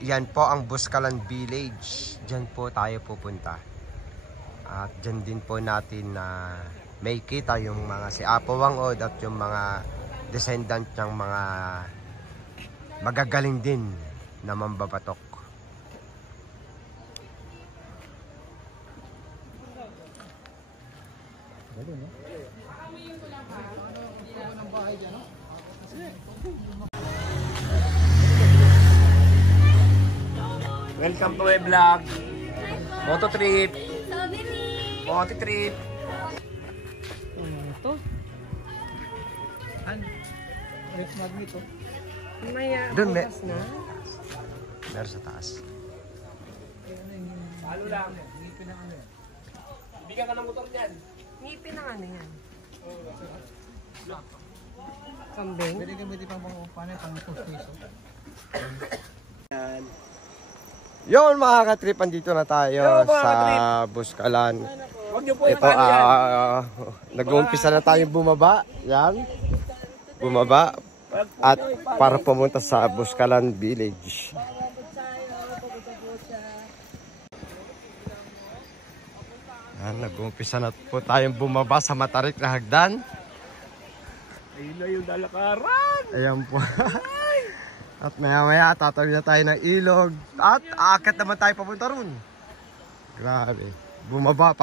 yan po ang Buscalan Village. Diyan po tayo pupunta. At diyan din po natin na may kita yung mga si Apo Wangod at yung mga descendant ng mga magagaling din na mambabatok. Welcome to my vlog. Moto trip. Moto trip. Ito. Rex magnet oh. Maya, Doon, bukas na. Meron sa taas. Palo lang. Bigyan ka ng motor niyan. Ngipin ng ano yan? Kambing? Pwede gamitin pang mga panay pang post-station. Yon mga katrip, andito na tayo Yo, mga sa katrip. Buscalan. Huwag niyo po Ito, nag-uumpisa na tayong bumaba. Yan. Bumaba. At para pumunta sa Buscalan Village. Yan, nag-uumpisa na po tayong bumaba sa matarik na hagdan. Ayun na yung dalakaran. Ayan po. At maya-maya tatawid na tayo ng ilog. At aakyat naman tayo papunta ron. Grabe. Bumaba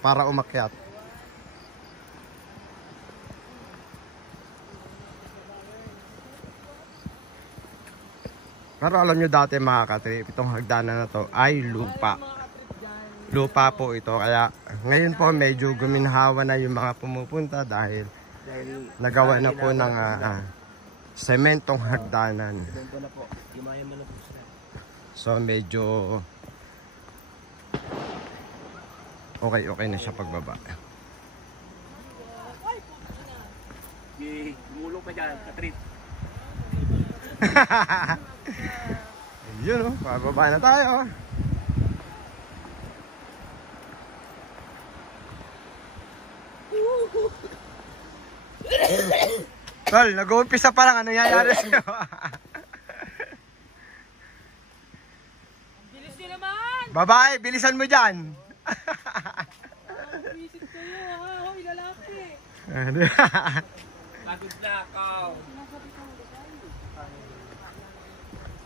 para umakyat. Pero alam nyo dati mga katrip, itong hagdanan na to ay lupa. Lupa po ito. Kaya ngayon po medyo guminhawa na yung mga pumupunta dahil nagawa na po ng sementong hagdanan. So medyo okay na siya pagbaba. Gumulong pa dyan, katrip. Yun o, pababa na tayo. Tol, nag-uumpisa pa lang. Ano nangyayari sa'yo? Bilis nyo naman! Babae, bilisan mo dyan. Visit kayo ha, hoy lalaki! Pagod na ako.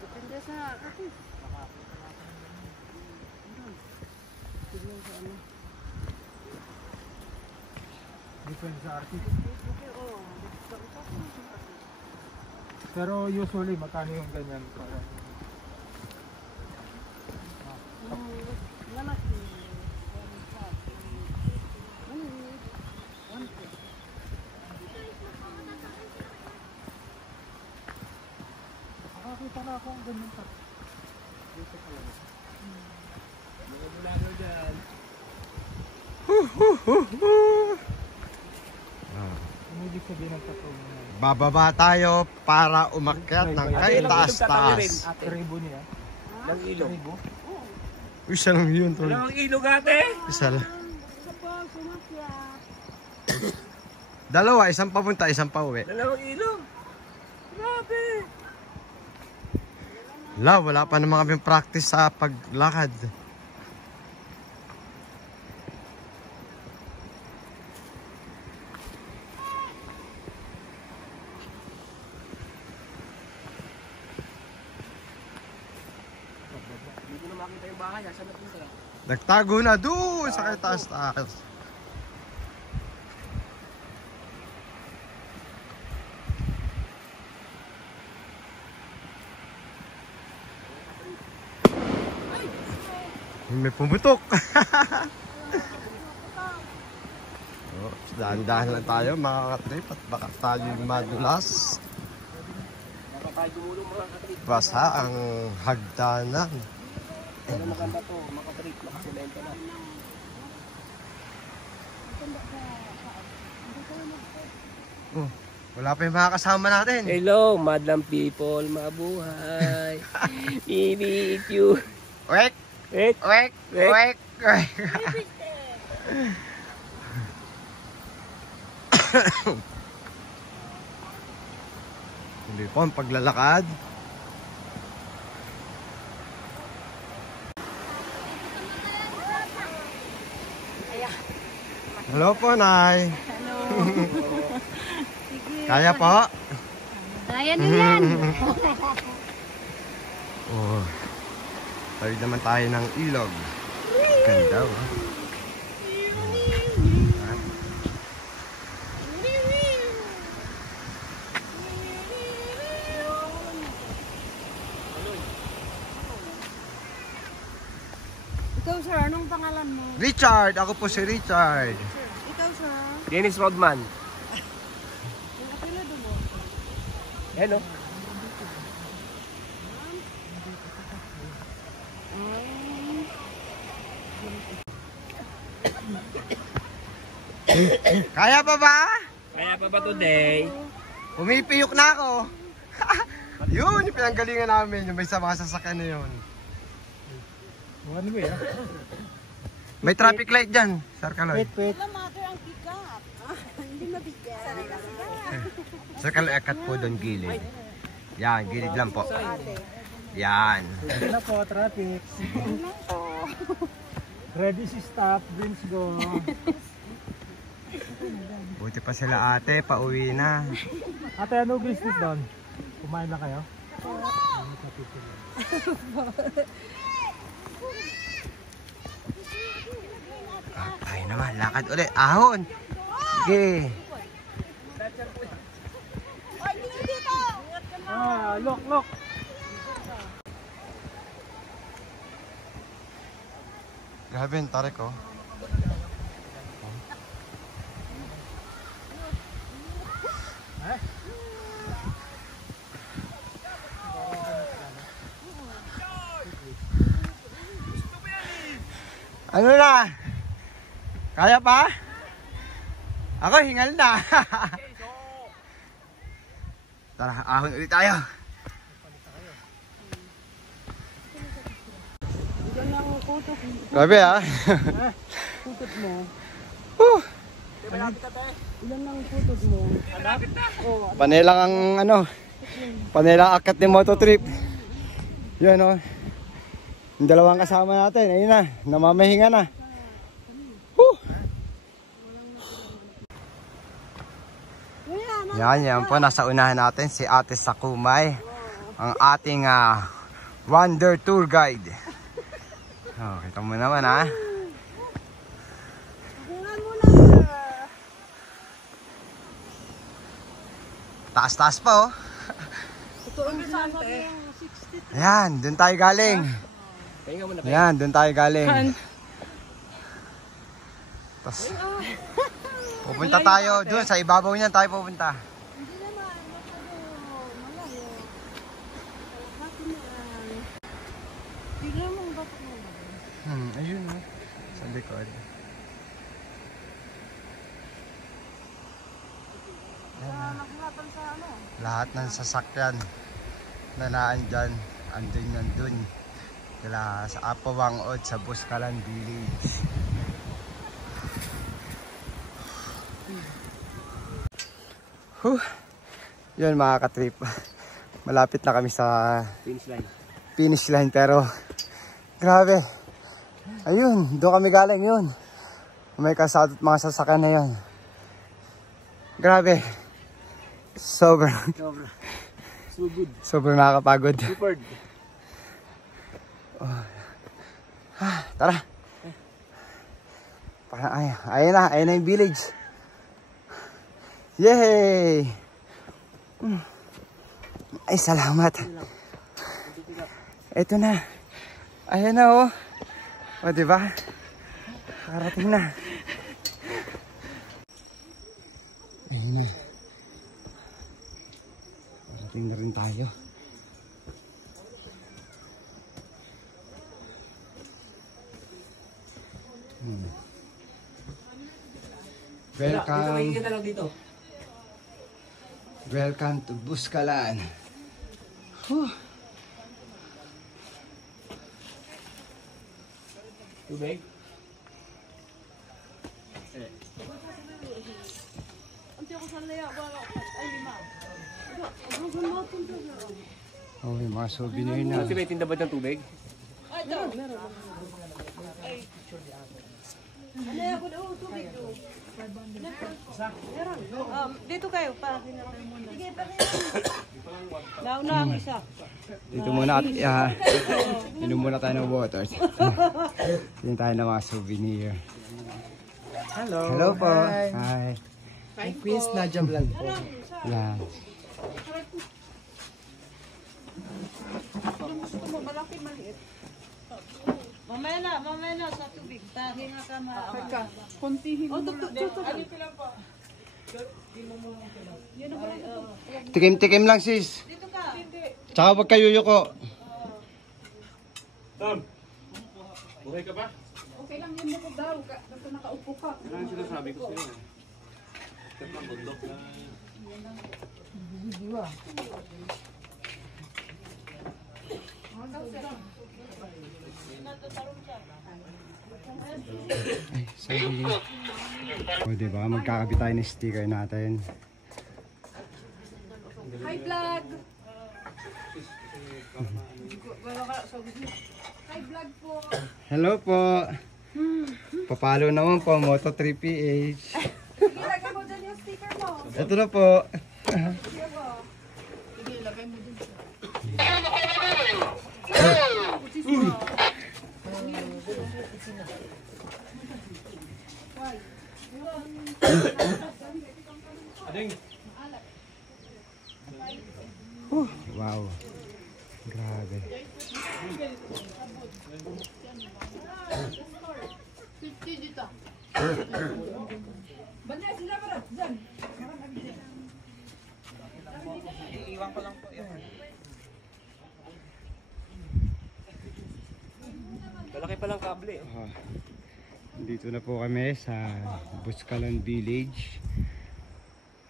Depende sa kasi. Depende sa artist. Pero usually, magkano yung ganyan? Nakakita na ako ang ganyan pa. Dito pa lang. Mga bulago dyan. Ibig sabihin ng tattoo mo. Bababa tayo para umakyat ng kay taas-taas. Tribo niya. Ng ilog. Tribo? Uy, siya lang yun, tol. Dalawang ilog ate. Isa lang. Dalawa, isang papunta, isang pauwi. Dalawang ilog. Grabe. Wala pa naman kami practice sa paglakad. Hindi ko na makita yung bahay. Saan napunta? Nagtago na doon sa kay taas-taas. May pumutok. Oh, dahan-dahan lang tayo mga katrip at baka tayo madulas. Baka tayo gumulong mga katrip. Basa ang hagdanan. Pero maganda to. Makatrip. Makasemento na. Oh, wala pa yung mga kasama natin. Hello, madam people. Mabuhay. Baby, it's you. Wek! Wait. Wek! Wek! Wek! Hindi po ang paglalakad. Hello po, Nay. Hello. Sige. Kaya po? Kaya nyo yan. Oh. Tawid naman tayo ng ilog. Ganda, oh. Ikaw, sir, anong pangalan mo? Richard! Ako po si Richard. Ikaw, sir. Dennis Rodman. Yung apelido mo? Yan o. Kaya pa ba? Kaya pa ba today? Pumipiyok na ako. Yun, yung pinanggalingan namin. Yung may sa mga sasakyan na yun. Ano ba yan? May traffic light dyan, Sir Kaloy. Wait. Wala, mother, ang bigat. Hindi mabigat. Sanay kasi Sir Kaloy, akat po doon gilid. Yan, gilid lang po. Yan. Ito na po, traffic. Ready si stop, dreams go. Buti pa sila ate, pauwi na. Ate, ano business doon? Kumain na kayo? Tayo naman, lakad ulit. Ahon! Sige. Look. Grabe yung tarik, oh. Ano na? Kaya pa? Ako, hingal na. Tara, ahon ulit tayo. Ilan lang ang kutot. Grabe, ah. Kutot mo. Whew. Ilan lang ang kutot mo. Panelang ang ano, panelang akat ni Mototrip. Yan, oh. Yung dalawang kasama natin, ayun na, namamahinga na. Whew. Yan po, nasa unahan natin si Ate Sakumay, ang ating Wonder Tour Guide. Oh, kita mo naman, ha. Taas-taas pa, oh. Ayan, dun tayo galing. Ayan, dun tayo galing. Tapos, pupunta tayo dun, sa ibabaw niyan tayo pupunta. Hindi naman, malayo. Tignan mo ang batok mo. Ayun, oh. Sa likod. Naghihatan sa ano? Lahat ng sasakyan na naandyan, andun yan dun. Kila sa Apawangod, sa Buskalan Village. Yun mga katrip. Malapit na kami sa finish line pero grabe. Ayun, doon kami galing yun. May kasado at mga sasakyan na yun. Grabe. Sobrang So good. sobrang nakakapagod. Super. Tara. Ayun na yung village. Yay! Ay, salamat. Ito na. Ayan na, oh. O, diba? Karating na. Ayun na. Karating na rin tayo. Dito. Welcome to Buskalan. Tubig? Oh, may mga souvenir na. Kasi may tinda ba ng tubig? Dito kayo, para hinatay muna. Sige, nauna ang isa. Dito muna at inom muna tayo ng water. Tingin tayo ng mga souvenir. Hello. Hello po. Hi. Quiz Nadia Vlog po. Yan. Malaki, maliit. Mamaya na sa tubig. Hinga ka maawa. Kontihin mo lang. Ano ko lang po? Tikim-tikim lang sis. Dito ka. Tsaka wag kayo yuko. Buhay ka ba? Okay lang yun mo daw. Basta nakaupo ka. Ano ang sinasabi ko sa'yo eh? Kat ng bundok na... Ay, sorry. O diba, magkakabit tayo ng sticker natin. Hi vlog. Hi vlog po. Hello po. Papalo naman po, Moto3PH. Sige, lagay mo dyan yung sticker mo. Ito na po. Sige, lagay mo dyan. Wow. Grabe. Malaki palang kable. Dito na po kami sa Buscalan Village.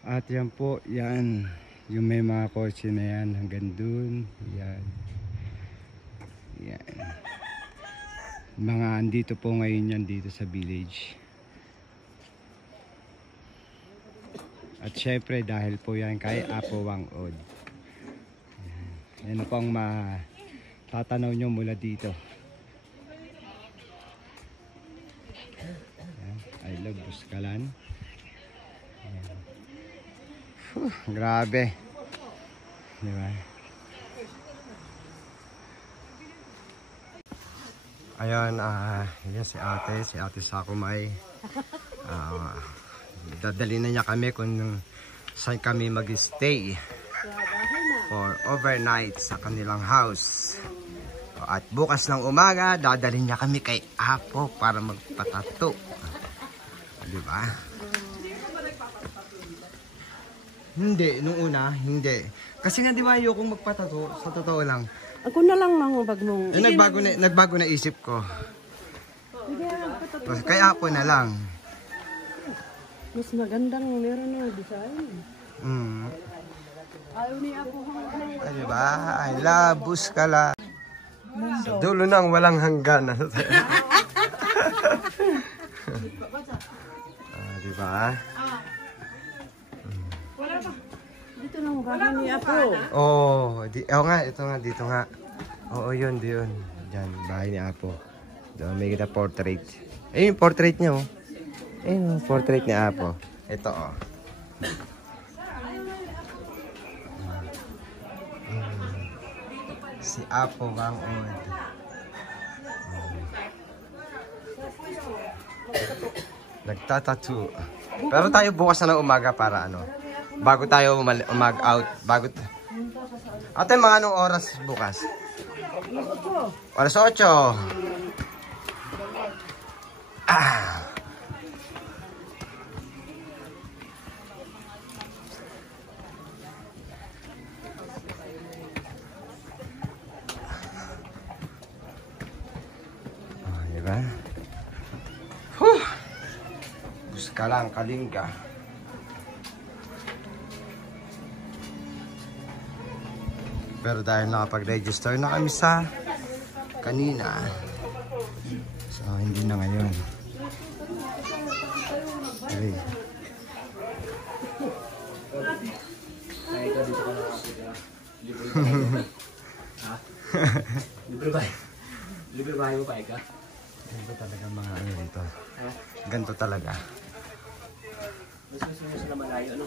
At yan po, yan. Yung may mga kotse na yan hanggang dun. Yan. Yan. Mga andito po ngayon yan dito sa village. At syempre dahil po yan kay Apo Wang-od. Yan na po ang matatanaw nyo mula dito. Yan. I love Buscalan. Yan. Grabe. Diba? Ayan, yan si ate Sakumay. Dadali na niya kami kung saan kami mag-stay for overnight sa kanilang house. At bukas ng umaga, dadali niya kami kay Apo para magpatato. Diba? Hindi, nung una, hindi. Kasi nga di ba ayokong magpatato, sa totoo lang. Ako na lang mga bag mong. Nagbago na isip ko. Kay Apo na lang. Mas magandang meron na design. Ayaw ni Apo hanggang. Ay, diba? I love Buscalan. Sa dulo nang walang hanggan. Diba? Dito lang bahay ni Apo. Nga, ito nga, dito nga. Oo, yun. Diyan, bahay ni Apo. Doon, may kita portrait. Ayun, portrait niya, oh. Ayun, portrait ni Apo. Ito, oh. Si Apo Wang-od. Nagtatattoo. Pero tayo bukas na ng umaga para ano. Bago tayo mag-out. Ate, mga anong oras bukas? Alas 8. Diba? Buscalan, Kalinga. Pero dahil nakapag-register na kami sa kanina, so hindi na ngayon. Okay. Ay, ito dito ka nakakita. Libre ba? Libre ba mo pa ika? Ito talaga mga ano dito. Ha? ganito talaga. Sila malayo, no?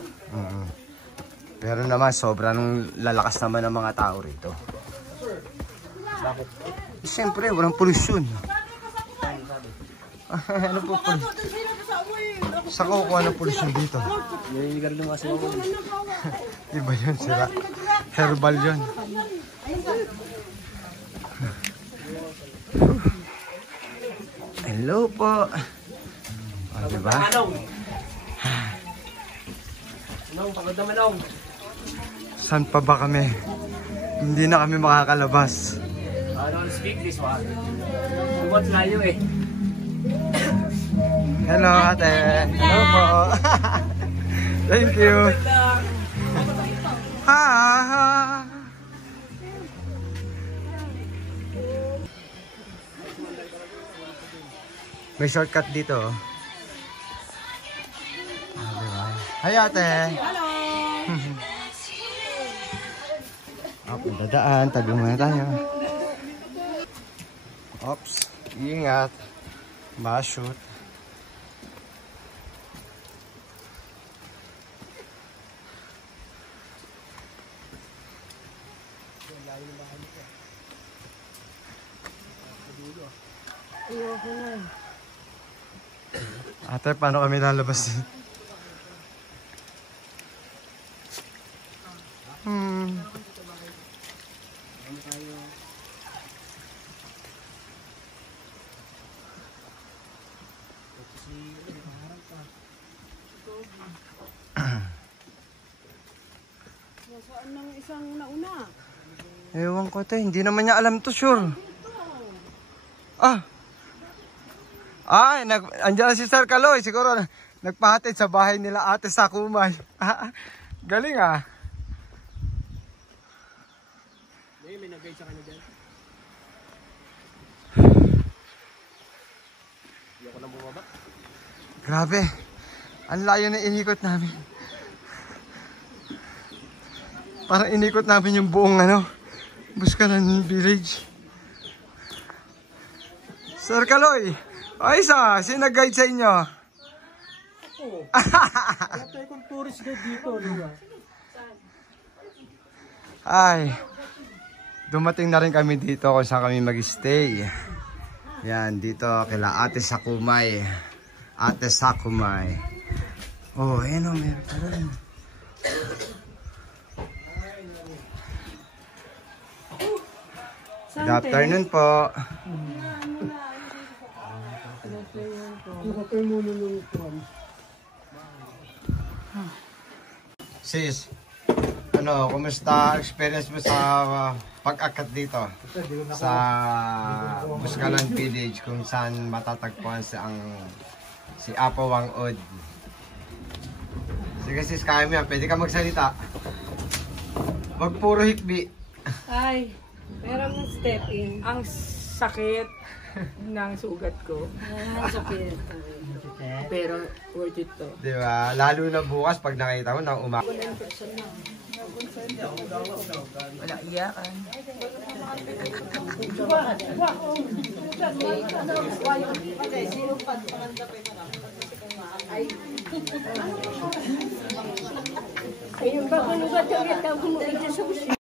Pero naman, sobrang lalakas naman ng mga tao rito. Bakit? Siyempre, walang polusyon. Ano po polusyon? Saan ko kukuha ng polusyon dito? Nililigar ng mga sinunod. Iba yun sila. Herbal yun. Hello po. Oh, diba? Manong! Manong, pagod na Manong! Saan pa ba kami? Hindi na kami makakalabas. I don't speak this one. Lumot layo eh. Hello ate. Hello po. Thank you. Ha. May shortcut dito. Diba? Hi ate. Hello. Okay, dadaan. Tabi muna tayo. Oops. Ingat. Ma-shoot. Ate, paano kami lalabas dito? Saan ng isang nauna? Ewan ko te, hindi naman niya alam to, sure. Andiyan na si Sir Kaloy, siguro nagpahatid sa bahay nila ate sa Kumay. Galing ah. May nag-guide sa kanya dyan. Hindi ako nang bumaba. Grabe, ang layo na inikot namin. Parang inikot namin yung buong Buskalan Village. Sir Kaloy, ayos ah, sino nag-guide sa inyo? Oo. Kaya tayo kung tourist guide dito, diba? Ay, dumating na rin kami dito kung saan kami mag-stay. Yan, dito kila Ate Sakumay. Ate Sakumay. Oh, ayun o, meron pa rin. Good afternoon po. Sis, kumusta experience mo sa pag-akyat dito? Sa Buskalan Village kung saan matatagpuan si Apo Wang Od. Sige sis, kaya mo yan. Pwede ka magsalita. Wag puro hikbi. Ay, merong step in. Ang sakit ng sugat ko. Sakit. Pero worth it to. Diba? Lalo na bukas pag nakita mo nang Wala iyakan. Ayun ba kung ba ito kumulit sa susi?